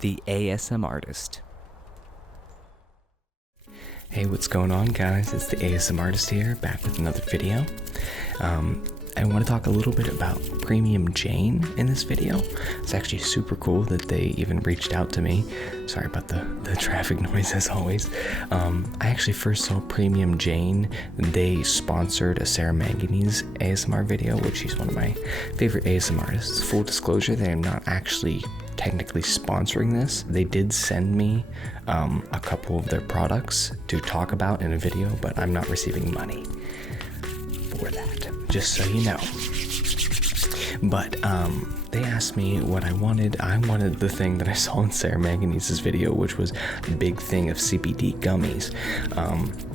the ASMARtist. Hey, what's going on, guys? It's the ASMARtist here, back with another video. I want to talk a little bit about Premium Jane in this video. It's actually super cool that they even reached out to me. Sorry about the traffic noise as always. I actually first saw Premium Jane. They sponsored a Sarah Manganese ASMR video, which she's one of my favorite ASMARtists. Full disclosure, they are not actually technically sponsoring this. They did send me a couple of their products to talk about in a video, but I'm not receiving money for that, just so you know. But they asked me what I wanted. I wanted the thing that I saw in Sarah Manganese's video, which was a big thing of CBD gummies.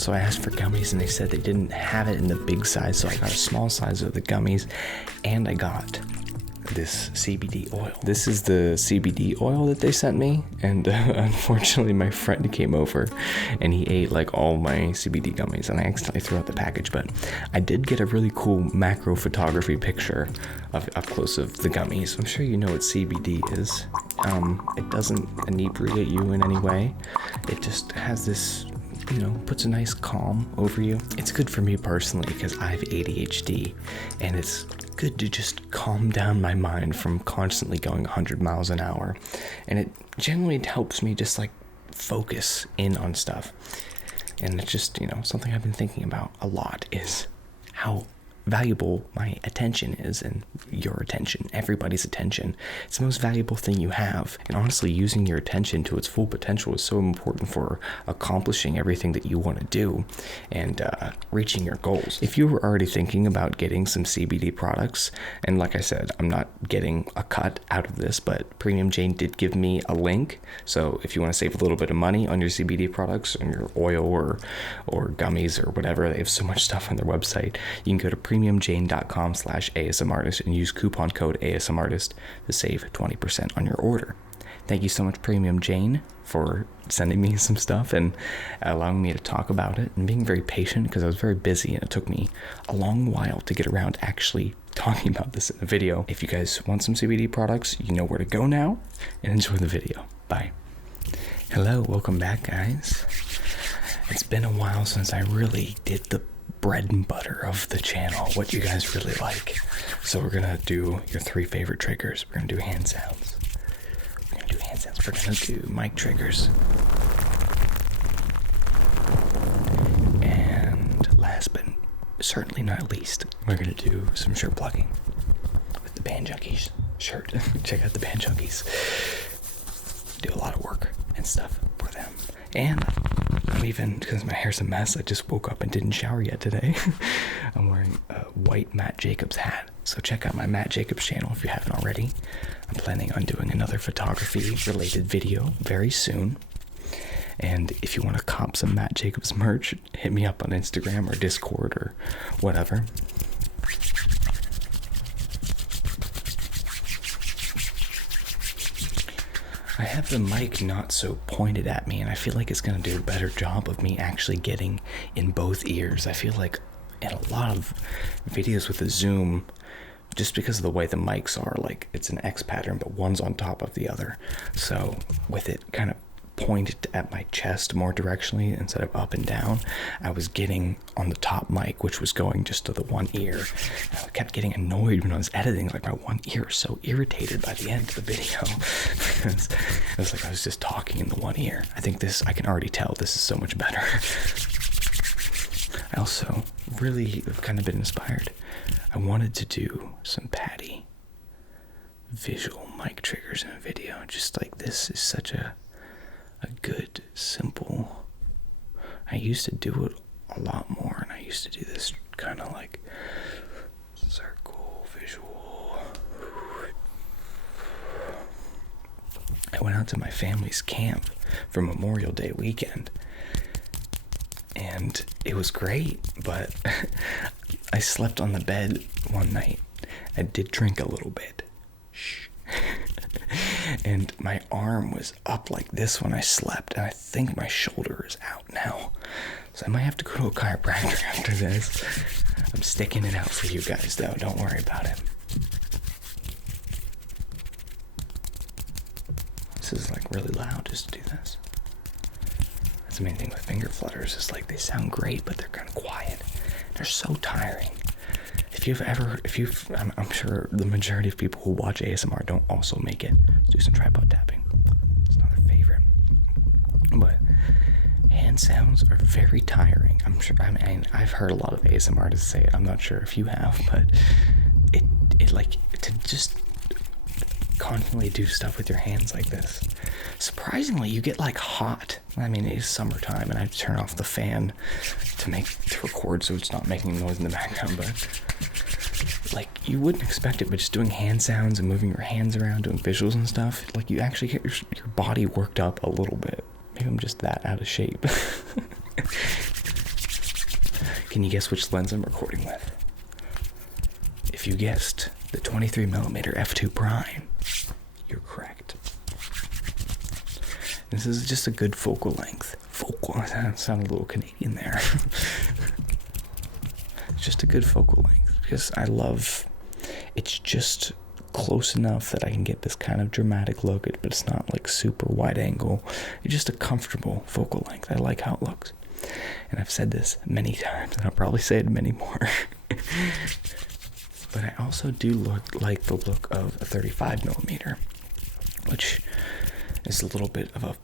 So I asked for gummies and they said they didn't have it in the big size, so I got a small size of the gummies, and I got this CBD oil. This is the CBD oil that they sent me, and unfortunately my friend came over and he ate like all my CBD gummies, and I accidentally threw out the package. But I did get a really cool macro photography picture of up close of the gummies. I'm sure you know what CBD is. It doesn't inebriate you in any way. It just has this, puts a nice calm over you. It's good for me personally because I have ADHD, and it's good to just calm down my mind from constantly going 100 miles an hour. And it generally helps me just like focus in on stuff. And it's just, something I've been thinking about a lot is how valuable my attention is, and your attention, everybody's attention. It's the most valuable thing you have, and honestly using your attention to its full potential is so important for accomplishing everything that you want to do and reaching your goals. If you were already thinking about getting some CBD products, and like I said, I'm not getting a cut out of this, but Premium Jane did give me a link, so if you want to save a little bit of money on your CBD products and your oil or gummies or whatever, they have so much stuff on their website, you can go to premiumjane.com/ASMARtist and use coupon code ASMARtist to save 20% on your order. Thank you so much, Premium Jane, for sending me some stuff and allowing me to talk about it and being very patient, because I was very busy and it took me a long while to get around to actually talking about this in a video. If you guys want some CBD products, you know where to go now, and enjoy the video. Bye. Hello, welcome back, guys. It's been a while since I really did the bread and butter of the channel, what you guys really like. So we're gonna do your 3 favorite triggers. We're gonna do hand sounds. We're gonna do mic triggers. And last but certainly not least, we're gonna do some shirt plucking with the Band Junkies shirt. Check out the Band Junkies. Do a lot of work and stuff for them. And I'm even, because my hair's a mess, I just woke up and didn't shower yet today. I'm wearing a white Matt Jacobs hat. So check out my Matt Jacobs channel if you haven't already. I'm planning on doing another photography related video very soon. And if you want to cop some Matt Jacobs merch, hit me up on Instagram or Discord or whatever. I have the mic not so pointed at me, and I feel like it's going to do a better job of me actually getting in both ears. I feel like in a lot of videos with the zoom, just because of the way the mics are, like it's an X pattern, but one's on top of the other. So with it kind of pointed at my chest more directionally instead of up and down, I was getting on the top mic, which was going just to the one ear. And I kept getting annoyed when I was editing, like my one ear was so irritated by the end of the video. Because it was like I was just talking in the one ear. I think I can already tell this is so much better. I also really have kind of been inspired. I wanted to do some Patty visual mic triggers in a video. Just like this is such a good, simple. I used to do it a lot more, and I used to do this kind of like circle visual. I went out to my family's camp for Memorial Day weekend, and it was great, but I slept on the bed one night. I did drink a little bit. Shh. And my arm was up like this when I slept, and I think my shoulder is out now. So I might have to go to a chiropractor after this. I'm sticking it out for you guys, though. Don't worry about it. This this is like really loud just to do this. That's the main thing with finger flutters, is like they sound great, but they're kind of quiet. They're so tiring. I'm sure the majority of people who watch ASMR don't also make it. Let's do some tripod tapping. It's another favorite. But hand sounds are very tiring. I've heard a lot of ASMRtists say it. I'm not sure if you have, but it like to just constantly do stuff with your hands like this. Surprisingly, you get like hot. I mean, it is summertime, and I have to turn off the fan to record so it's not making noise in the background. But like, you wouldn't expect it, but just doing hand sounds and moving your hands around, doing visuals and stuff, like you actually get your body worked up a little bit. Maybe I'm just that out of shape. Can you guess which lens I'm recording with? If you guessed the 23mm f2 prime, you're correct. This is just a good focal length. That sounded a little Canadian there. It's just a good focal length, because it's just close enough that I can get this kind of dramatic look, but it's not like super wide angle. It's just a comfortable focal length. I like how it looks. And I've said this many times, and I'll probably say it many more. But I also do like the look of a 35mm, which is a little bit of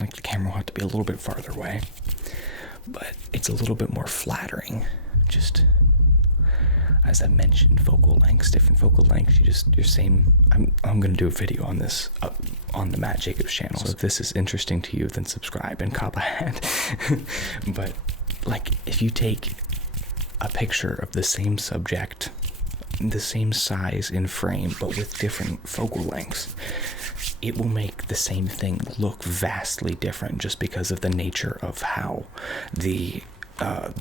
like the camera will have to be a little bit farther away, but it's a little bit more flattering. Just as I mentioned, different focal lengths. I'm gonna do a video on this on the Matt Jacobs channel. So if this is interesting to you, then subscribe and cop a hat. But like, if you take a picture of the same subject, the same size in frame, but with different focal lengths, it will make the same thing look vastly different, just because of the nature of how the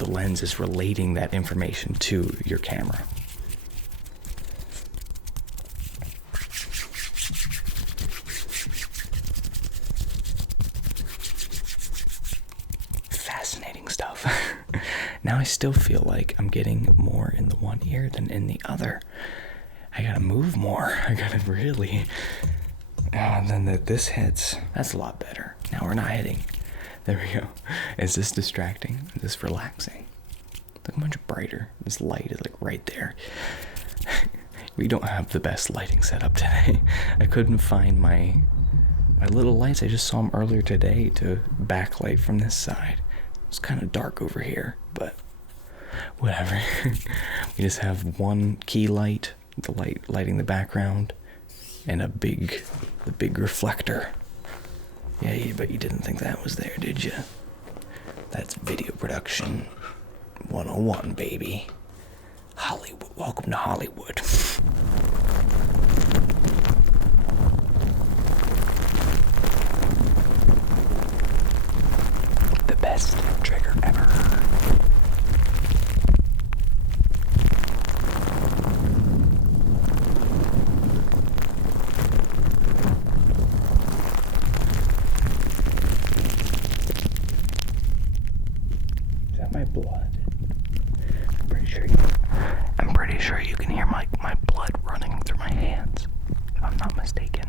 lens is relating that information to your camera. Fascinating stuff. Now I still feel like I'm getting more in the one ear than in the other. I gotta move more. I gotta really... and then this hits. That's a lot better. Now we're not hitting. There we go. Is this distracting? Is this relaxing? Look how much brighter. This light is like right there. We don't have the best lighting setup today. I couldn't find my little lights. I just saw them earlier today to backlight from this side. It's kind of dark over here, but whatever. We just have one key light, the light lighting the background, and the big reflector. Yeah, but you didn't think that was there, did you? That's video production 101, baby. Hollywood. Welcome to Hollywood. The best trigger ever. My blood. I'm pretty sure you can hear my blood running through my hands, if I'm not mistaken.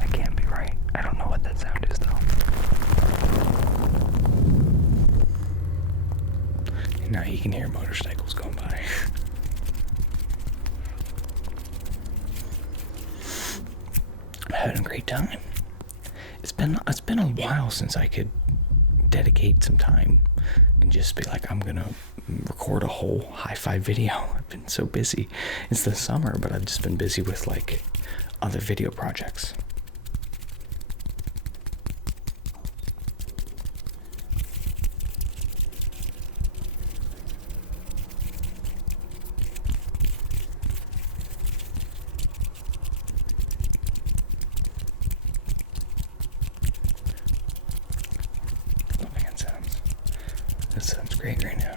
I can't be right. I don't know what that sound is though. And now you can hear motorcycles going by. I'm having a great time. It's been a while since I could dedicate some time and just be like, I'm gonna record a whole hi-fi video. I've been so busy. It's the summer, but I've just been busy with like other video projects. That sounds great right now.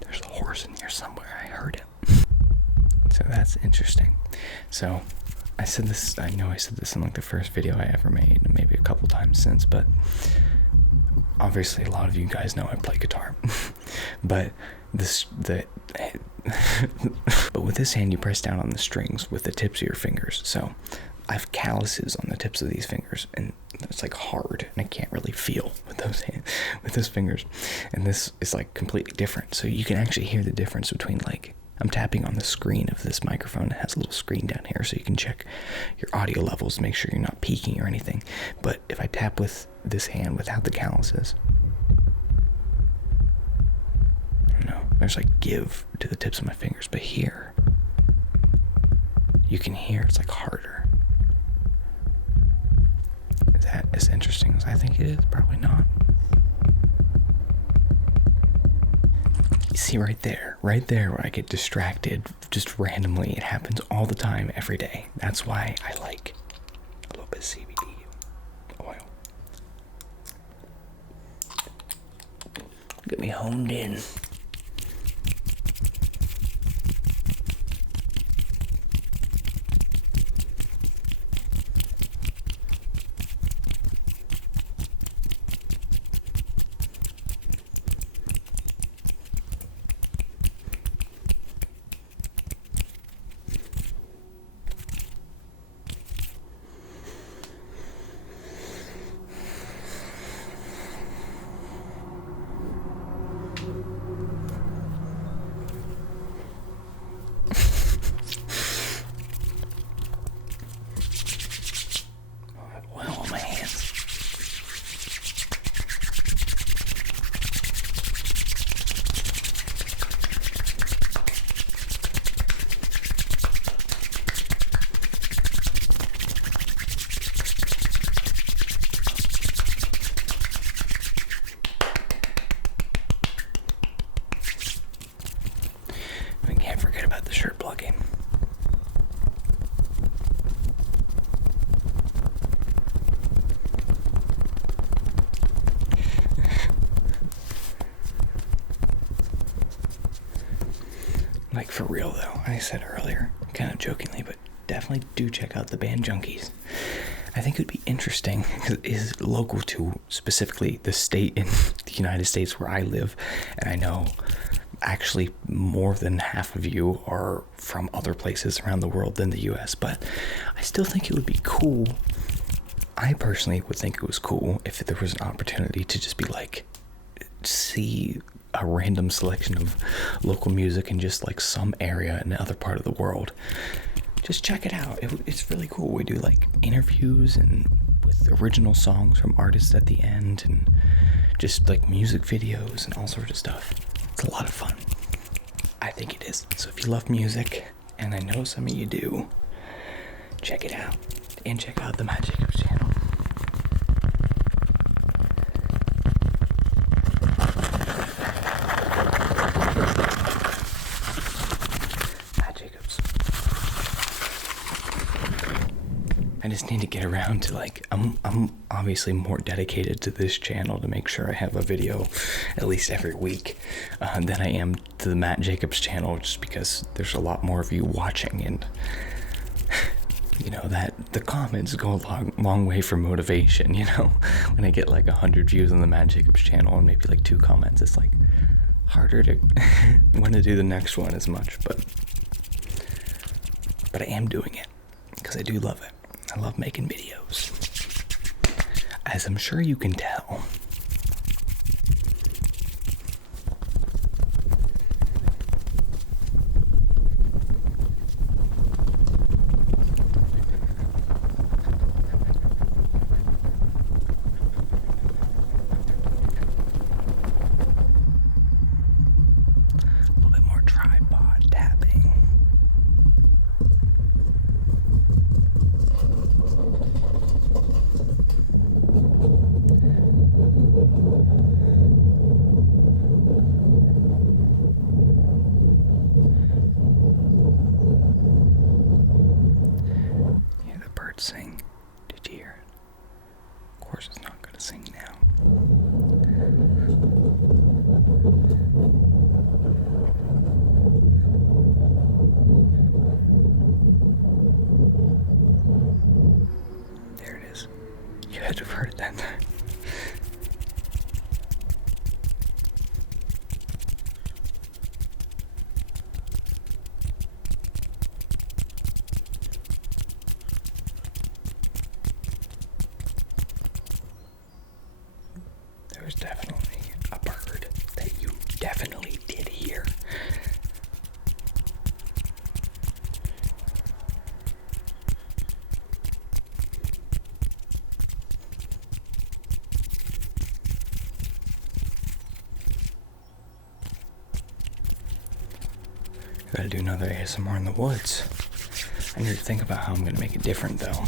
There's a person here somewhere. I heard it. So that's interesting. So I know I said this in like the first video I ever made, and maybe a couple times since, but obviously a lot of you guys know I play guitar. But but with this hand you press down on the strings with the tips of your fingers. So I have calluses on the tips of these fingers, and it's like hard, and I can't really feel with those fingers. And this is like completely different. So you can actually hear the difference between, like, I'm tapping on the screen of this microphone. It has a little screen down here so you can check your audio levels, make sure you're not peaking or anything. But if I tap with this hand without the calluses, I don't know, there's like give to the tips of my fingers. But here, you can hear it's like harder. Is that as interesting as I think it is? Probably not. You see right there where I get distracted just randomly. It happens all the time, every day. That's why I like a little bit of CBD oil. Get me honed in. Forget about the shirt plucking. Like, for real though, I said earlier, kind of jokingly, but definitely do check out the band Junkies. I think it would be interesting because it is local to specifically the state in the United States where I live, and I know actually more than half of you are from other places around the world than the US, but I still think it would be cool. I personally would think it was cool if there was an opportunity to just be like, see a random selection of local music in just like some area in another part of the world. Just check it out. It's really cool. We do like interviews and with original songs from artists at the end, and just like music videos and all sorts of stuff. It's a lot of fun. I think it is. So if you love music, and I know some of you do, check it out. And check out the Matt Jacobs channel. Matt Jacobs. I just need to get around to, like, I'm obviously more dedicated to this channel to make sure I have a video at least every week than I am to the Matt Jacobs channel, just because there's a lot more of you watching, and you know that the comments go a long way for motivation. You know, when I get like 100 views on the Matt Jacobs channel and maybe like 2 comments, it's like harder to want to do the next one as much, but I am doing it because I do love it. I love making videos, as I'm sure you can tell. A little bit more tripod tapping. Gotta do another ASMR in the woods. I need to think about how I'm gonna make it different though.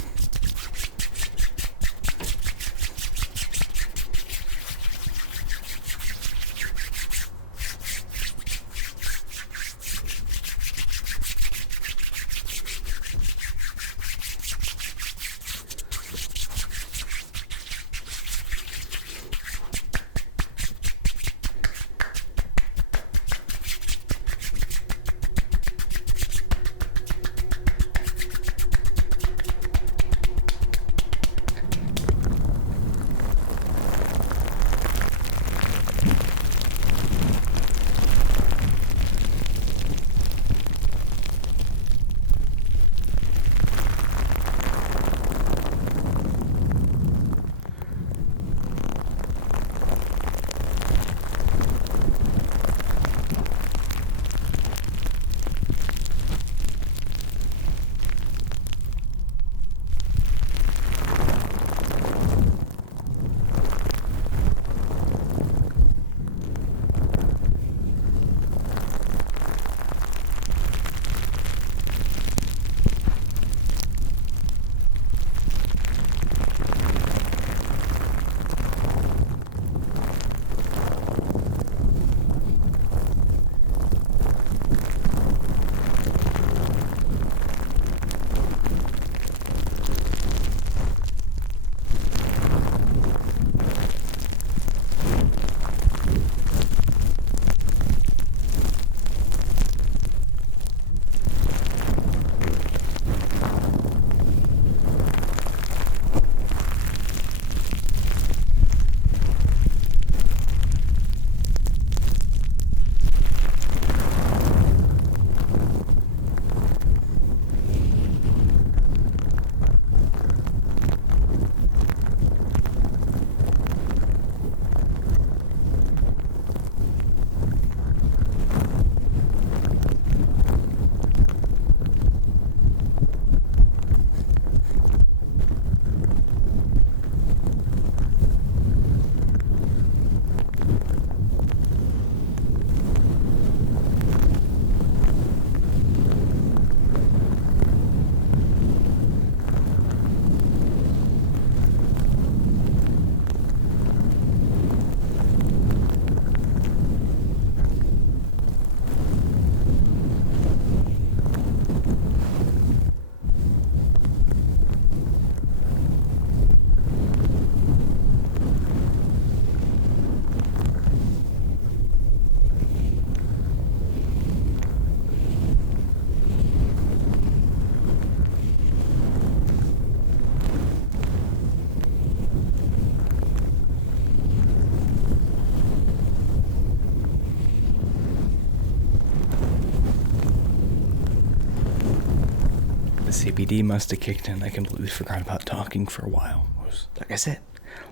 CBD must have kicked in. I completely forgot about talking for a while. I was, like I said,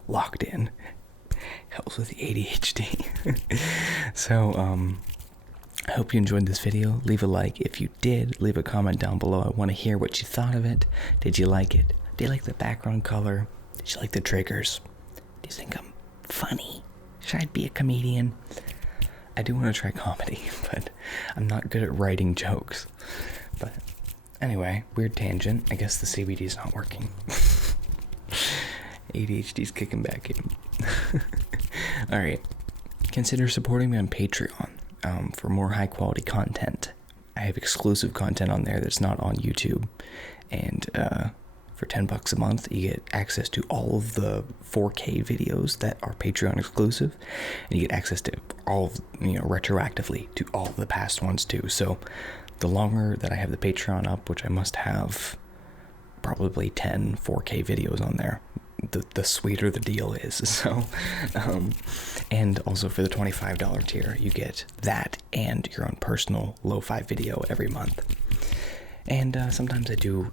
locked in. Helps with the ADHD. So, I hope you enjoyed this video. Leave a like if you did. Leave a comment down below. I want to hear what you thought of it. Did you like it? Did you like the background color? Did you like the triggers? Do you think I'm funny? Should I be a comedian? I do want to try comedy, but I'm not good at writing jokes. But anyway, weird tangent. I guess the CBD's not working. ADHD's kicking back in. Alright. Consider supporting me on Patreon for more high quality content. I have exclusive content on there that's not on YouTube. And for $10 a month, you get access to all of the 4K videos that are Patreon exclusive. And you get access to all of, retroactively to all of the past ones too. So the longer that I have the Patreon up, which I must have probably 10 4K videos on there, the sweeter the deal is. So, and also for the $25 tier, you get that and your own personal lo-fi video every month. And sometimes I do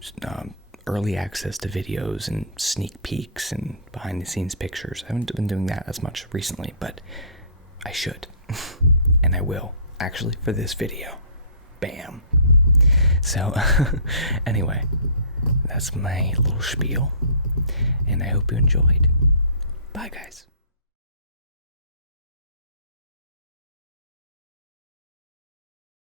early access to videos and sneak peeks and behind the scenes pictures. I haven't been doing that as much recently, but I should. And I will, actually, for this video. Bam. So, anyway, that's my little spiel. And I hope you enjoyed. Bye, guys.